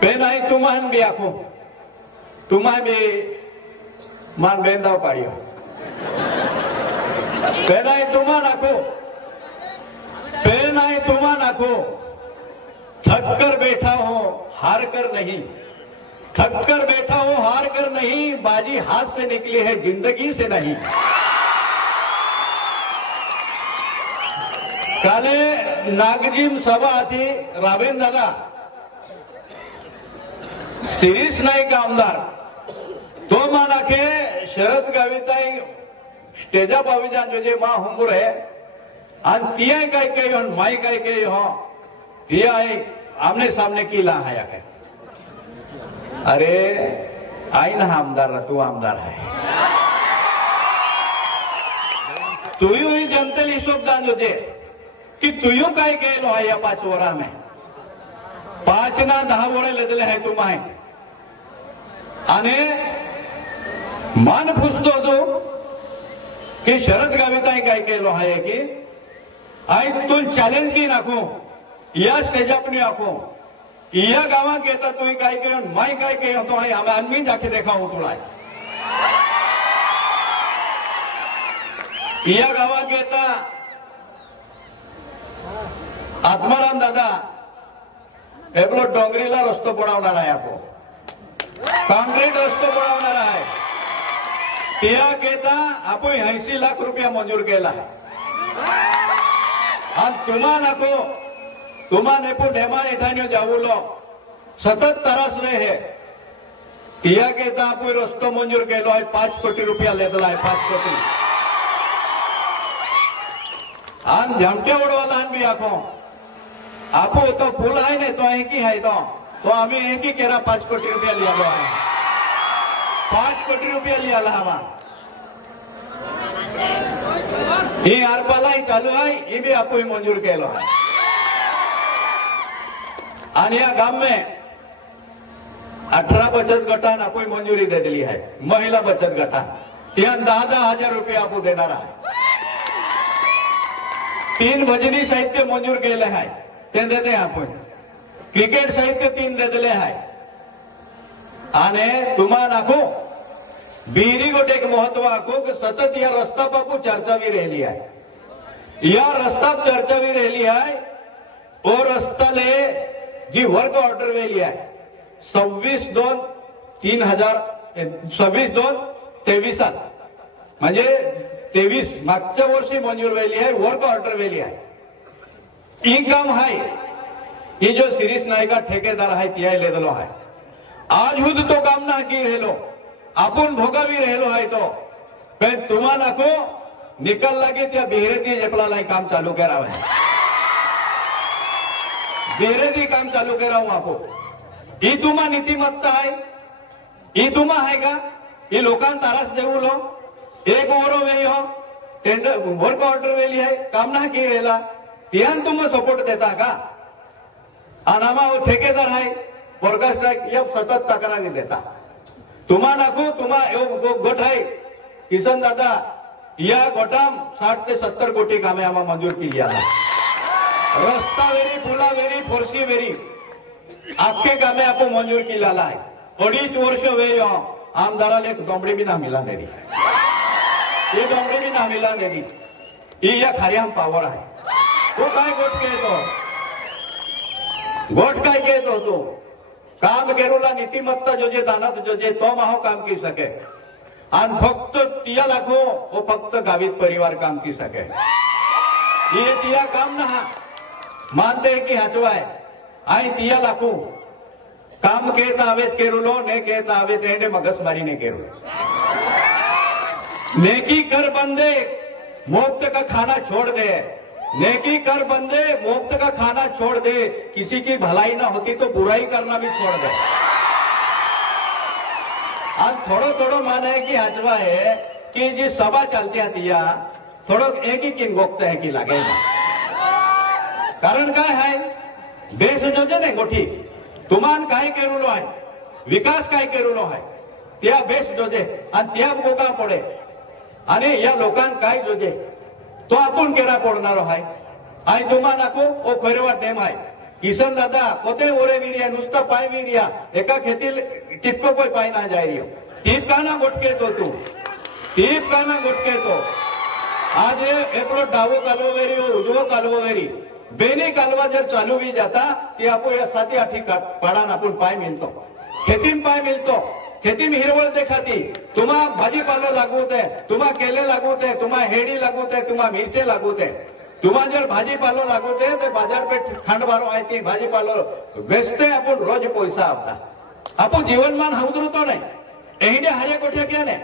Pen आई तुमान बी आखो तुमा बी मान बेंदाव पाड़ियो पेन आई तुमा नाखो पेन आई तुमा नाखो थक कर बैठा हो हार कर नहीं थक कर बैठा हो हार कर नहीं बाजी हाथ से निकली है जिंदगी से नहीं કાલે નાગજીમ સભા હતી રાબેન દાદા सिरीस नाईक आमदार? तो माना के शरद गाविताई स्टेजा बावीजान जो जे मा हुंगुर है आणि तिया काय काय हो माई काय काय हो. तिया आई आमने सामने की ला हाया काय अरे आई ना आमदार ना तू आमदार है तू ही जनतेला हिशोब दान होते की तुयो काय केलो आहे या पाच वरा में पाच ना दहा वरे लेदले आहे तू माई आणि मान पुसतो तो की शरद गाविताई काय केलो आहे की? आई तू चॅलेंज की नाखो या पण आखो. या गावात येता तुम्ही काय केलं? माय काय केलं तो आहे आम्ही आम्ही जाके देखाव तुला. या गावात येता आत्माराम दादा एवढं डोंगरीला रस्तो बनवणार आहे आपण कॉन्क्रीट रस्तो बनवणार आहे. त्या घेता आपण ऐंशी लाख रुपया मंजूर केला. आणि तुम्हा नको तुम्हा नेपो ढेमा जाऊ लो सतत तरस रे हे. तिया घेता आपण रस्तो मंजूर केलो आहे. पाच कोटी रुपया लेतला आहे पाच कोटी. आणि झमटे उडवला आणि बी आखो आपो तो फूल आहे ना तो एक ही तो. तो आम्ही एक ही केरा पाच कोटी रुपया लिहालो आम्ही आहे पाच कोटी रुपया लिहायला हवा ही आरपाला चालू आहे ही बी आपो मंजूर केलो. आहे आणि या गाम में अठरा बचत गटान आपण मंजुरी दे दिली आहे महिला बचत गटान. त्यान दहा दहा हजार रुपये आपण देणार आहे. तीन भजनी साहित्य मंजूर केले आहे ते देते आपण क्रिकेट साहित्य तीन दे दिले आहे. आणि तुम्हा नाखो बिरी गोटे एक महत्त्व आखो की सतत या रस्ता बापू चर्चा भी रहली आहे. या रस्ता चर्चा भी रहली आहे ओ रस्ताले जी वर्क ऑर्डर वेली आहे सव्वीस दोन तीन हजार सव्वीस दोन तेवीसात. म्हणजे तेवीस मागच्या वर्षी मंजूर वेली आहे वर्क ऑर्डर वेली आहे. ई काम आहे ही जो शिरीष नायका ठेकेदार आहेत ती आहे लेदलो आहे आज हुद तो काम ना की रेलो आपण भोगावी रेलो आहे तो। पण तुम्हाला को निकल लागे त्या बिहरेती जपला काम चालू करावं बेरेदी काम चालू करावं आपो ही तुम्हा नीतिमत्ता आहे हो। ही तुम्हा आहे का? ही लोकांना तारास देऊ लो एक ओरो वेळी हो टेंडर वर्क ऑर्डर वेली आहे काम ना की रेला तिहान तुम्हाला सपोर्ट देता का? अनामा हो, ठेकेदार आहे. वर्कर या सतत तक्रारी देता. तुम्हा नाखो तुम्हा यो आहे. किसन दादा या गोटाम साठ ते सत्तर कोटी कामे आम्हा मंजूर केली आहे. रस्ता वेरी पुला वेरी फोरशी वेरी आखे कामे आपण मंजूर केलेला आहे. अडीच वर्ष वेळ आमदाराला एक दोंबडी बी ना मिला नेरी ही दोंबडी बी ना मिला नेरी ही या खार्याम पावर आहे. तो काय गोट केतो गोट काय कहतो तो काम केरूला नीतिमत्ता जो जे दानात जो जे तो माहो काम की सके। आणि फक्त तिया लाखो वो फक्त गावित परिवार काम की सके। ये तिया काम ना हा। मानते की कि हचवाय आई तिया लाखो। काम केत आवेत केरुलो ने केत आवेत मगस मारी ने केरू नेकी कर बंदे मुफ्त का खाना छोड़ दे। नेकी कर बंदे मुफ्त का खाना छोड़ दे। किसी की भलाई ना होती तो बुराई करना भी छोड़ दे। आज थोड़ो थोडं मान है कि हचवा है कि जी सभा चलती है तिया थोडं एक ही किन गोखते है कि लागेगा कारण काय आहे देश योजने गोठी तुमान काय केरुलो आहे विकास काय केरुलो आहे त्या बेस जोजे आणि त्या गोगा पडे। आणि या लोकांना काय जोजे तो आपण केरा पडणार आहे आणि तुम्हाला नको ओ खरेवा डेम आहे किसन दादा कोते ओरे वीरिया नुसता पाय वीरिया एका खेतील टिपको पण पाय ना जाय रियो टीप का ना गोटके तो तू ટીપ કાના ગુટકે તો આજે એકલો ડાવો કાલવો વેરી और उजवो कालवो वेरी बेने कालवा जर चालू भी जाता ती आपण या साती आठी का- पाडान आपण पाय मिळतो खेतीम खेती में खेतीम हिरवळ देखाती. तुम्हा भाजीपाला लागवत आहे तुम्हा केले लागवत आहे तुम्हा हेडी लागवत आहे तुम्हा मिरचे लागवत आहे. तुम्हा जर भाजीपालो लागवत आहे ते बाजारपेठ खंडबारो आहे ती भाजीपालो वेचते आपण रोज पैसा आपला. आपण जीवनमान हवदरुतो नाही. एहिडे हरे कोठे क्या नाही.